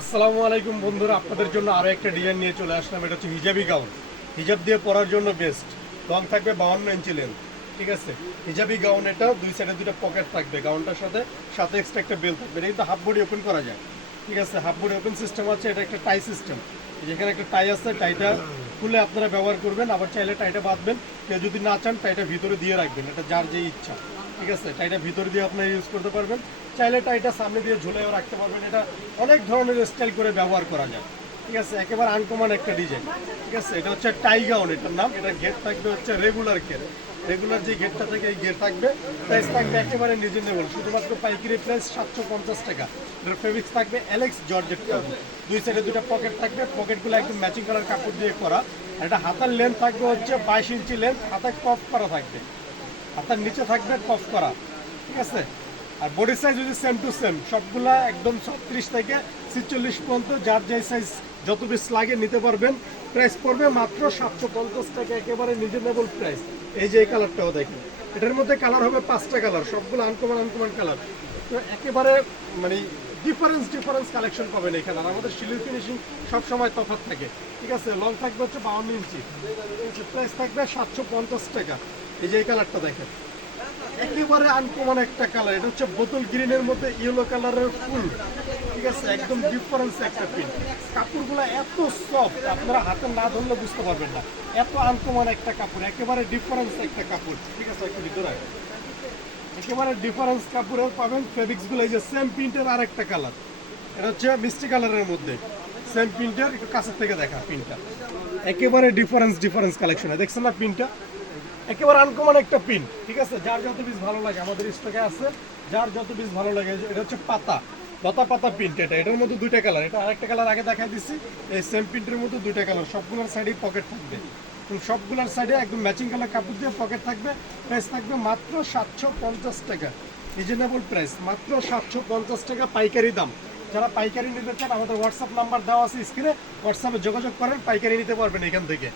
আসসালামু আলাইকুম বন্ধুরা, আপনাদের জন্য আরো একটা ডিজাইন নিয়ে চলে আসলাম। এটা হচ্ছে হিজাবি গাউন। হিজাব দিয়ে পরার জন্য বেস্ট। লং থাকবে 52 ইঞ্চি লেন্থ। ঠিক আছে, হিজাবি গাউন। এটা দুই সাইডে দুটো পকেট থাকবে গাউনটার সাথে, সাথে এক্সট্রা একটা বেল থাকবে। এটা কিন্তু হাফ বডি ওপেন করা যায়। ঠিক আছে, হাফ বডি ওপেন সিস্টেম আছে। এটা একটা টাই সিস্টেম। যেখানে একটা টাই আছে, টাইটা খুলে আপনারা ব্যবহার করবেন। আবার চাইলে টাইটা বাঁধবেন। কেউ যদি না চান টাইটা ভিতরে দিয়ে রাখবেন, এটা যার যে ইচ্ছা। ঠিক আছে, টাইটা ভিতরে দিয়ে আপনারা ইউজ করতে পারবেন। চাইলে টাইটা সামনে দিয়ে ঝুলেও রাখতে পারবেন। এটা অনেক ধরনের স্টাইল করে ব্যবহার করা যায়। ঠিক আছে, একেবারে আনকমন একটা ডিজাইন। ঠিক আছে, এটা হচ্ছে টাই গাউন। এটার নাম। এটা গেট থাকবে হচ্ছে রেগুলার গেট। রেগুলার যে গেটটা থাকে এই গেট থাকবে। প্রাইস থাকবে একেবারে রিজনেবল, শুধুমাত্র পাইকারি প্রাইস 750 টাকা। এটার ফেব্রিক্স থাকবে অ্যালেক্স জর্জেট কাপড়। দুই সাইডে দুটো পকেট থাকবে, পকেটগুলো একদম ম্যাচিং কালার কাপড় দিয়ে করা। আর এটা হাতার লেন্থ থাকবে হচ্ছে 22 ইঞ্চি লেন্থ। হাতায় কফ করা থাকবে, হাতার নিচে থাকবে কফ করা। ঠিক আছে, আর বডি সাইজ যদি সেম টু সেম, সবগুলা একদম 36 থেকে 46 পর্যন্ত যার যে সাইজ যত পিস লাগে নিতে পারবেন। প্রাইস পড়বে মাত্র 750 টাকা, একেবারে রিজনেবল প্রাইস। এই যে এই কালারটাও দেখেন, এটার মধ্যে কালার হবে 5টা কালার, সবগুলো আনকমন আনকমন কালার। তো একেবারে মানে ডিফারেন্স কালেকশন পাবেন এখানে। আর আমাদের সিলিং ফিনিশিং সবসময় তফাৎ থাকে। ঠিক আছে, লং থাকবে হচ্ছে 52 ইঞ্চি। ঠিক আছে, প্রাইস থাকবে 750 টাকা। এই যে এই কালারটা দেখেন, একেবারে আনকমন একটা কালার। এটা হচ্ছে বোতল গ্রিনের মধ্যে ইয়েলো কালারের ফুল। ঠিক আছে, একদম ডিফারেন্স একটা প্রিন্ট। কাপড়গুলো এত সফট, আপনারা হাতে না ধরলে বুঝতে পারবেন না। এত আনকমন একটা কাপড়, একেবারে ডিফারেন্স একটা কাপড়। ঠিক আছে, একটু ভিতরে একেবারে ডিফারেন্স কাপড়ের পাবেন। ফেব্রিক্সগুলো এই যে সেম প্রিন্টের আর একটা কালার। এটা হচ্ছে মিষ্টি কালারের মধ্যে সেম প্রিন্টের। একটু কাছের থেকে দেখা প্রিন্টটা, একেবারে ডিফারেন্স কালেকশন। দেখছেন না প্রিন্টটা, একেবারে আনকমন একটা পিন। ঠিক আছে, যার যত পিস ভালো লাগে আমাদের স্টকে আছে। যার যত পিস ভালো লাগে। এটা হচ্ছে পাতা লতা পাতা প্রিন্ট। এটার মধ্যে দুইটা কালার। এটা আরেকটা কালার আগে দেখাই দিচ্ছি। এই সেম প্রিন্টের মধ্যে দুইটা কালার, সবগুলোর সাইডে পকেট থাকবে। সবগুলোর সাইডে একদম ম্যাচিং কালার কাপড় দিয়ে পকেট থাকবে। প্রাইস থাকবে মাত্র 750 টাকা, রিজনেবল প্রাইস, মাত্র 750 টাকা পাইকারি দাম। যারা পাইকারি নিতে চান আমাদের হোয়াটসঅ্যাপ নাম্বার দেওয়া আছে স্ক্রিনে, হোয়াটসঅ্যাপে যোগাযোগ করেন, পাইকারি নিতে পারবেন এখান থেকে।